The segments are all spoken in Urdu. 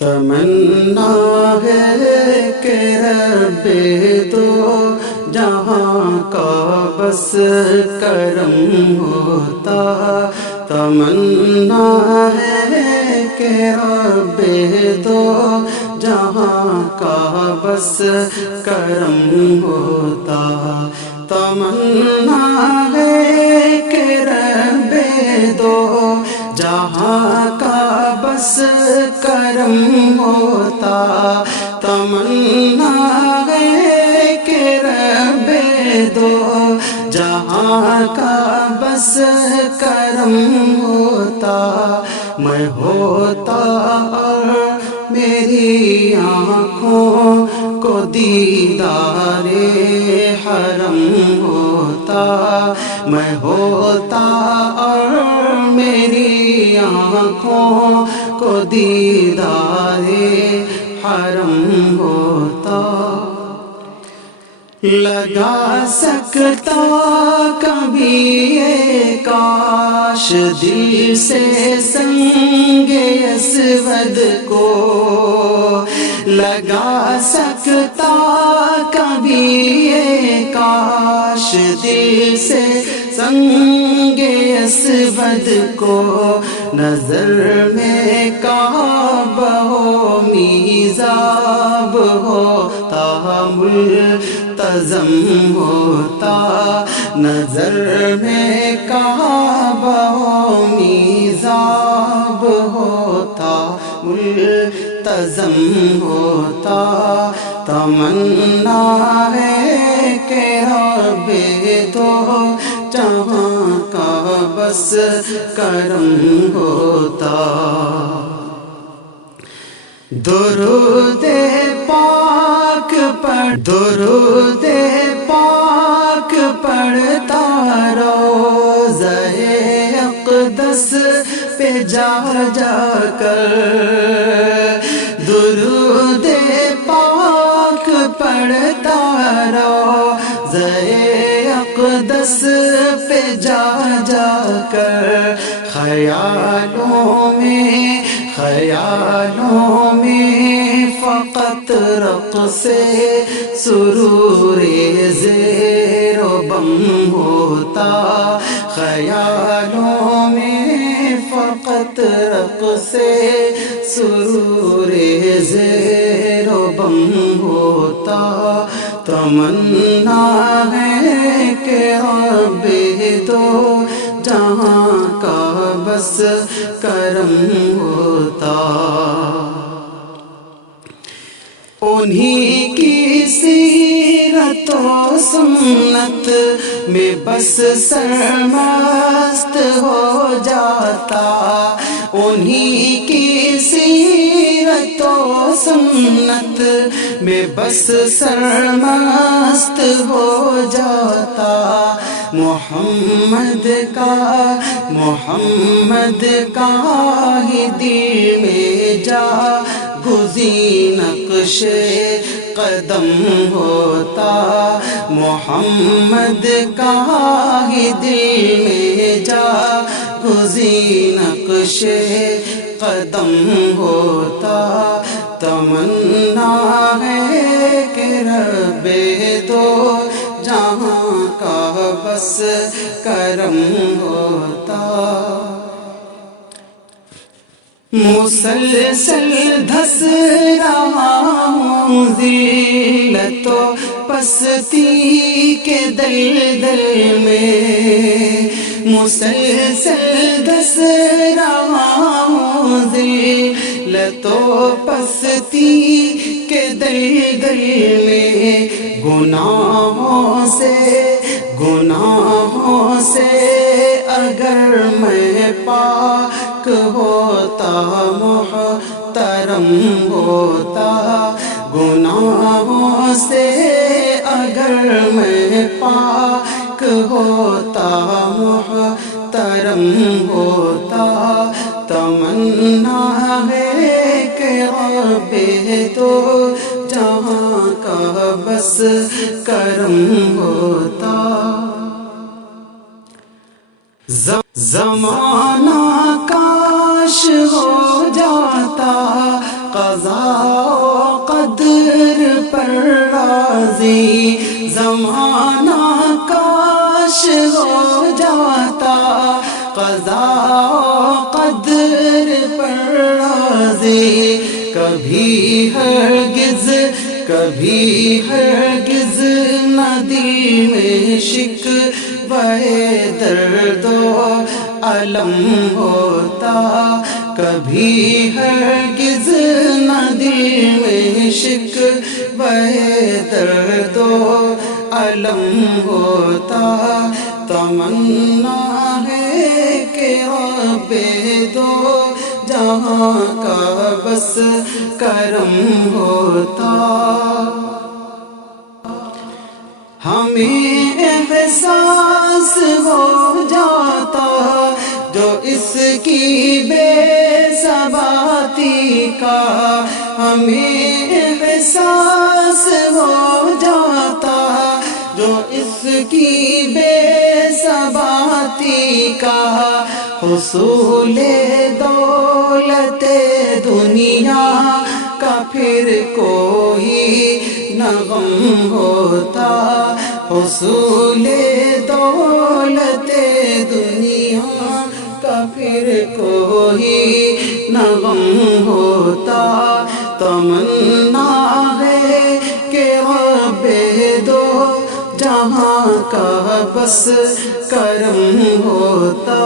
تمنا ہے کہ رب دو جہاں کا بس کرم ہوتا، تمنا ہے کہ رب دو جہاں کا بس کرم ہوتا، تمنا ہے کہ رب دو جہاں کا بس کرم ہوتا، تمنا ہے کہ رب دو جہاں کا بس کرم ہوتا، میں ہوتا اور میری آنکھوں کو دیدار حرم ہوتا، میں ہوتا اور میری آنکھوں کو دیدار حرم ہوتا، لگا سکتا کبھی یہ کاش دل سے سنگ اسود کو، لگا سکتا کبھی یہ کاش دل سے سنگ اسود کو، نظر میں کعبہ ہو میزاب ہوتا ملتزم ہوتا، نظر میں کعبہ ہو میزاب ہوتا ملتزم ہوتا، تمنا ہے کہ رب دو جہاں کا بس کرم ہوتا، درود پاک پڑھ درود پاک پڑھتا روضہ اقدس پہ جا جا کر، درود پاک پڑھتا روضہ اقدس پہ جا جا کر، خیالوں میں فقط رقص سرور زیر و بم ہوتا، خیالوں میں فقط رقص سرور زیر و بم ہوتا، تمنا ہے کہ رب دو جہاں کا بس کرم ہوتا، انہی کی سیرت و سنت میں بس سرمست ہو جاتا، انہی کی سیرت و سنت میں بس سرمست ہو جاتا، محمد کا ہی دل میں جا گزین نقش قدم ہوتا، محمد کا ہی دل میں جا گزین نقش قدم ہوتا، تمنا ہے کہ رب دو جہاں کا بس کرم ہوتا، مسلسل دھس رہا ہوں ذلت و پستی کے دلدل میں، مسلسل دھس رہا ہوں ذلت و پستی کے دلدل میں، گناہوں سے اگر میں پاک ہوتا محترم ہوتا، گناہوں سے اگر میں پاک ہوتا محترم ہوتا، تمنا ہے کہ رب دو جہاں کا بس کرم ہوتا، زمانہ کاش ہو جاتا قضا و قدر پر راضی زمانہ کاش ہو جاتا، قضا و قدر پر راضی کبھی ہرگز نہ دل میں شکوہ درد و الم ہوتا، کبھی ہرگز نہ دل میں شکوہ درد و الم ہوتا، تمنا ہے کہ رب دو جہاں کا بس کرم ہوتا، ہمیں احساس ہو جاتا جو اس کی بے ثباتی کا، ہمیں احساس ہو جاتا جو اس کی بے ثباتی کا، حصول دولت دنیا کا پھر کوئی نہ غم ہوتا، حصول دولت دنیا کا پھر کوئی نہ غم ہوتا، تمنا ہے کہ رب دو جہاں کا بس کرم ہوتا،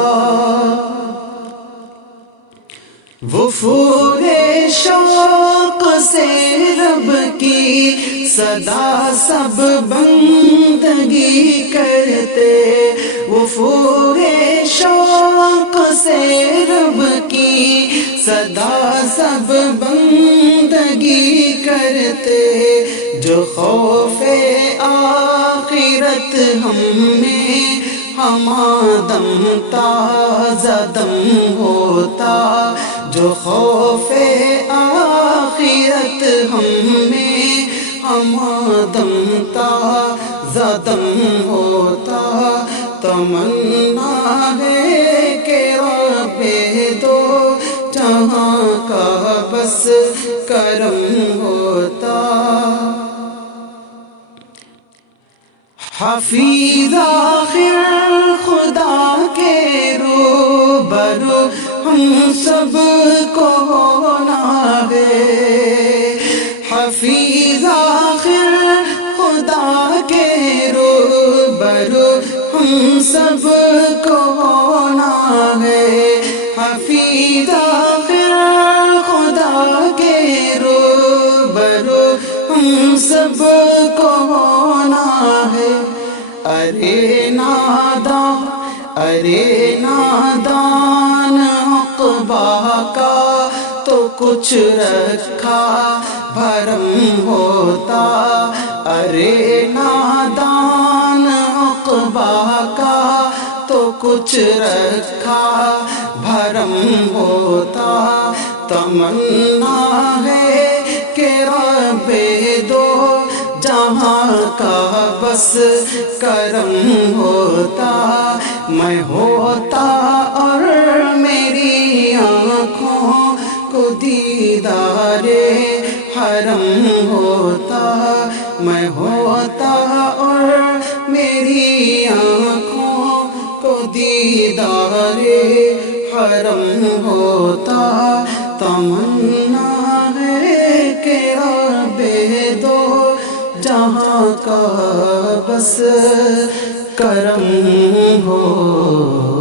وفور شوق سے رب کی صدا سب بندگی کرتے، وفور شوق سے رب کی صدا سب بندگی کرتے، جو خوف آخرت ہم میں ہمادم تازہ دم ہوتا، جو خوف آخرت ہم میں ہمادم تازہ دم ہوتا، تمنا ہے کہ رب دو جہاں کا بس کرم ہوتا، حفیظ آخر خدا کے روبرو ہم سب کو ہونا ہے، حفیظ آخر خدا کے روبرو ہم سب کو ہونا ہے، حفیظ آخر خدا کے روبرو ہم سب کو ہونا ہے، ارے نادان عقبہ کا تو کچھ رکھا بھرم ہوتا، ارے نادان عقبہ کا تو کچھ رکھا بھرم ہوتا، تمنا ہے کہ رب دو جہاں کا بس کرم ہوتا، میں ہوتا اور میری آنکھوں کو دیدار حرم ہوتا، میں ہوتا اور میری آنکھوں کو دیدار حرم ہوتا، تمنا ہے کہ رب دو جہاں کا بس کرم ہو۔